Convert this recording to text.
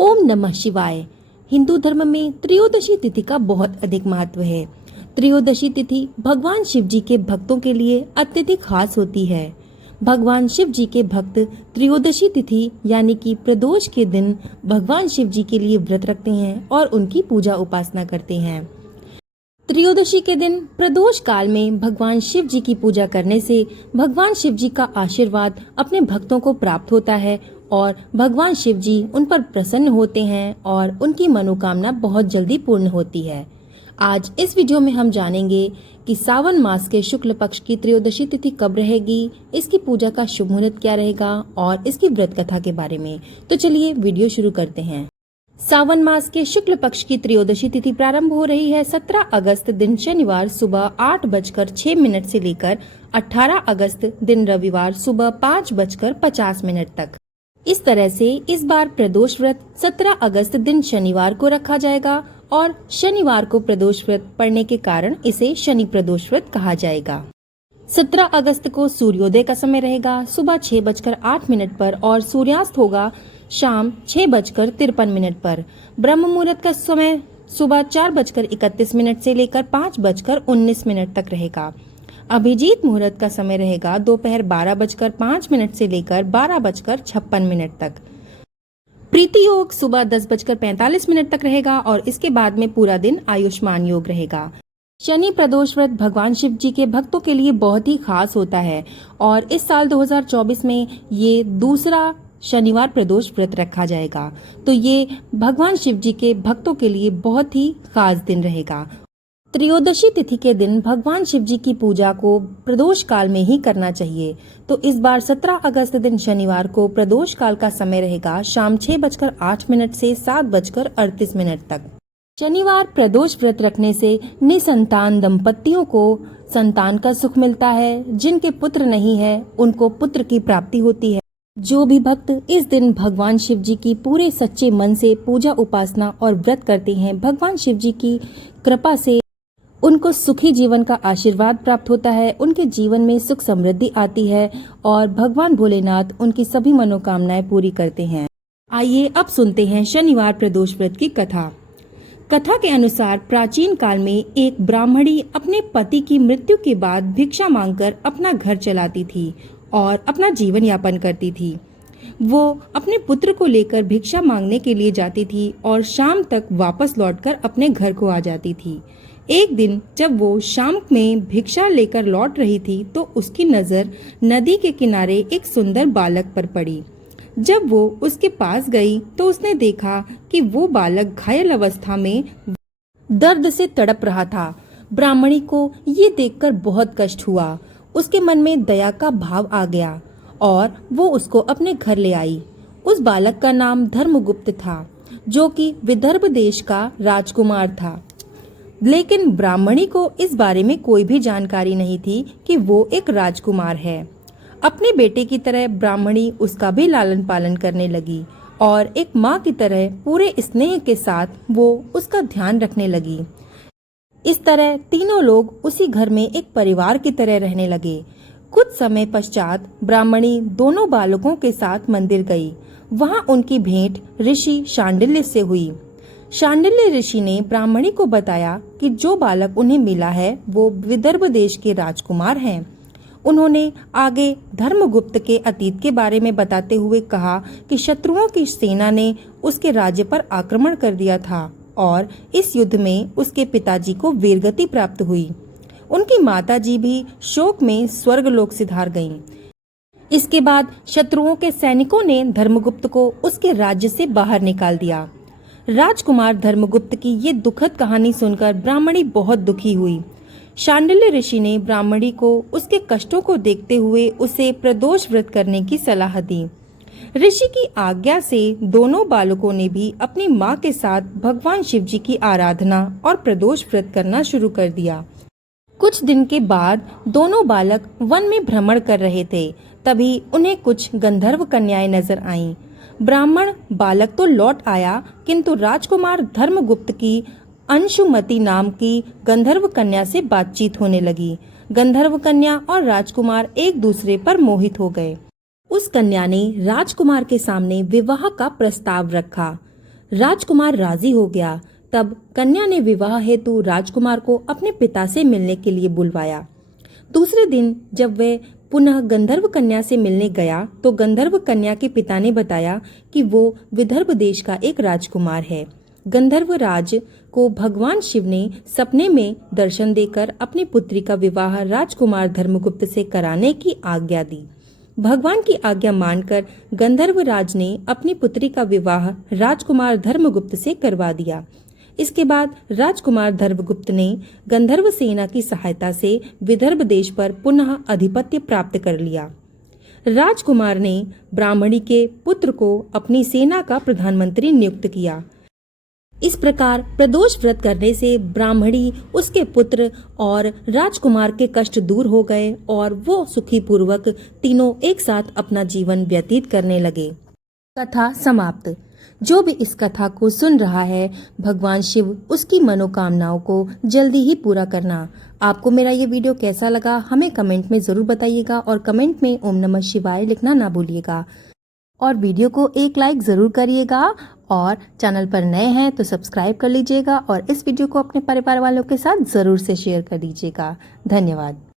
ओम नमः शिवाय। हिंदू धर्म में त्रयोदशी तिथि का बहुत अधिक महत्व है। त्रयोदशी तिथि भगवान शिव जी के भक्तों के लिए अत्यधिक खास होती है। भगवान शिव जी के भक्त त्रयोदशी तिथि यानी कि प्रदोष के दिन भगवान शिव जी के लिए व्रत रखते हैं और उनकी पूजा उपासना करते हैं। त्रयोदशी के दिन प्रदोष काल में भगवान शिव जी की पूजा करने से भगवान शिव जी का आशीर्वाद अपने भक्तों को प्राप्त होता है और भगवान शिव जी उन पर प्रसन्न होते हैं और उनकी मनोकामना बहुत जल्दी पूर्ण होती है। आज इस वीडियो में हम जानेंगे कि सावन मास के शुक्ल पक्ष की त्रयोदशी तिथि कब रहेगी, इसकी पूजा का शुभ मुहूर्त क्या रहेगा और इसकी व्रत कथा के बारे में। तो चलिए वीडियो शुरू करते हैं। सावन मास के शुक्ल पक्ष की त्रयोदशी तिथि प्रारंभ हो रही है 17 अगस्त दिन शनिवार सुबह 8:06 से लेकर 18 अगस्त दिन रविवार सुबह 5:50 तक। इस तरह से इस बार प्रदोष व्रत 17 अगस्त दिन शनिवार को रखा जाएगा और शनिवार को प्रदोष व्रत पड़ने के कारण इसे शनि प्रदोष व्रत कहा जाएगा। 17 अगस्त को सूर्योदय का समय रहेगा सुबह 6:08 पर और सूर्यास्त होगा शाम 6:53 पर। ब्रह्म मुहूर्त का समय सुबह 4:31 से लेकर 5:19 तक रहेगा। अभिजीत मुहूर्त का समय रहेगा दोपहर 12:05 से लेकर 12:56 तक। प्रीति योग सुबह 10:45 तक रहेगा और इसके बाद में पूरा दिन आयुष्मान योग रहेगा। शनि प्रदोष व्रत भगवान शिव जी के भक्तों के लिए बहुत ही खास होता है और इस साल 2024 में ये दूसरा शनिवार प्रदोष व्रत रखा जाएगा। तो ये भगवान शिव जी के भक्तों के लिए बहुत ही खास दिन रहेगा। त्रयोदशी तिथि के दिन भगवान शिव जी की पूजा को प्रदोष काल में ही करना चाहिए। तो इस बार 17 अगस्त दिन शनिवार को प्रदोष काल का समय रहेगा शाम 6:08 से 7:38 तक। शनिवार प्रदोष व्रत रखने से निसंतान दंपतियों को संतान का सुख मिलता है। जिनके पुत्र नहीं है उनको पुत्र की प्राप्ति होती है। जो भी भक्त इस दिन भगवान शिव जी की पूरे सच्चे मन से पूजा उपासना और व्रत करते हैं, भगवान शिव जी की कृपा से उनको सुखी जीवन का आशीर्वाद प्राप्त होता है। उनके जीवन में सुख समृद्धि आती है और भगवान भोलेनाथ उनकी सभी मनोकामनाएं पूरी करते हैं। आइए अब सुनते हैं शनिवार प्रदोष व्रत की कथा। कथा के अनुसार प्राचीन काल में एक ब्राह्मणी अपने पति की मृत्यु के बाद भिक्षा मांगकर अपना घर चलाती थी और अपना जीवन यापन करती थी। वो अपने पुत्र को लेकर भिक्षा मांगने के लिए जाती थी और शाम तक वापस लौटकर अपने घर को आ जाती थी। एक दिन जब वो शाम में भिक्षा लेकर लौट रही थी तो उसकी नजर नदी के किनारे एक सुंदर बालक पर पड़ी। जब वो उसके पास गई तो उसने देखा कि वो बालक घायल अवस्था में दर्द से तड़प रहा था। ब्राह्मणी को ये देखकर बहुत कष्ट हुआ। उसके मन में दया का भाव आ गया और वो उसको अपने घर ले आई। उस बालक का नाम धर्मगुप्त था, जो कि विदर्भ देश का राजकुमार था। लेकिन ब्राह्मणी को इस बारे में कोई भी जानकारी नहीं थी कि वो एक राजकुमार है। अपने बेटे की तरह ब्राह्मणी उसका भी लालन पालन करने लगी और एक माँ की तरह पूरे स्नेह के साथ वो उसका ध्यान रखने लगी। इस तरह तीनों लोग उसी घर में एक परिवार की तरह रहने लगे। कुछ समय पश्चात ब्राह्मणी दोनों बालकों के साथ मंदिर गई। वहां उनकी भेंट ऋषि शांडिल्य से हुई। शांडिल्य ऋषि ने ब्राह्मणी को बताया कि जो बालक उन्हें मिला है वो विदर्भ देश के राजकुमार हैं। उन्होंने आगे धर्मगुप्त के अतीत के बारे में बताते हुए कहा कि शत्रुओं की सेना ने उसके राज्य पर आक्रमण कर दिया था और इस युद्ध में उसके पिताजी को वीरगति प्राप्त हुई। उनकी माताजी भी शोक में स्वर्गलोक सिधार गईं। इसके बाद शत्रुओं के सैनिकों ने धर्मगुप्त को उसके राज्य से बाहर निकाल दिया। राजकुमार धर्मगुप्त की ये दुखद कहानी सुनकर ब्राह्मणी बहुत दुखी हुई। शांडिल्य ऋषि ने ब्राह्मणी को उसके कष्टों को देखते हुए उसे प्रदोष व्रत करने की सलाह दी। ऋषि की आज्ञा से दोनों बालकों ने भी अपनी माँ के साथ भगवान शिव जी की आराधना और प्रदोष व्रत करना शुरू कर दिया। कुछ दिन के बाद दोनों बालक वन में भ्रमण कर रहे थे। तभी उन्हें कुछ गंधर्व कन्याएं नजर आईं। ब्राह्मण बालक तो लौट आया, किंतु राजकुमार धर्मगुप्त की अंशुमति नाम की गंधर्व कन्या से बातचीत होने लगी। गंधर्व कन्या और राजकुमार एक दूसरे पर मोहित हो गए। उस कन्या ने राजकुमार के सामने विवाह का प्रस्ताव रखा। राजकुमार राजी हो गया। तब कन्या ने विवाह हेतु राजकुमार को अपने पिता से मिलने के लिए बुलवाया। दूसरे दिन जब वे पुनः गंधर्व कन्या से मिलने गया तो गंधर्व कन्या के पिता ने बताया कि वो विदर्भ देश का एक राजकुमार है। गंधर्व राज को भगवान शिव ने सपने में दर्शन देकर अपनी पुत्री का विवाह राजकुमार धर्मगुप्त से कराने की आज्ञा दी। भगवान की आज्ञा मानकर गंधर्व राज ने अपनी पुत्री का विवाह राजकुमार धर्मगुप्त से करवा दिया। इसके बाद राजकुमार धर्मगुप्त ने गंधर्व सेना की सहायता से विदर्भ देश पर पुनः आधिपत्य प्राप्त कर लिया। राजकुमार ने ब्राह्मणी के पुत्र को अपनी सेना का प्रधानमंत्री नियुक्त किया। इस प्रकार प्रदोष व्रत करने से ब्राह्मणी, उसके पुत्र और राजकुमार के कष्ट दूर हो गए और वो सुखी पूर्वक तीनों एक साथ अपना जीवन व्यतीत करने लगे। कथा समाप्त। जो भी इस कथा को सुन रहा है, भगवान शिव उसकी मनोकामनाओं को जल्दी ही पूरा करना। आपको मेरा ये वीडियो कैसा लगा हमें कमेंट में जरूर बताइएगा और कमेंट में ओम नमः शिवाय लिखना ना भूलिएगा। और वीडियो को एक लाइक जरूर करिएगा और चैनल पर नए हैं तो सब्सक्राइब कर लीजिएगा और इस वीडियो को अपने परिवार वालों के साथ जरूर से शेयर कर दीजिएगा। धन्यवाद।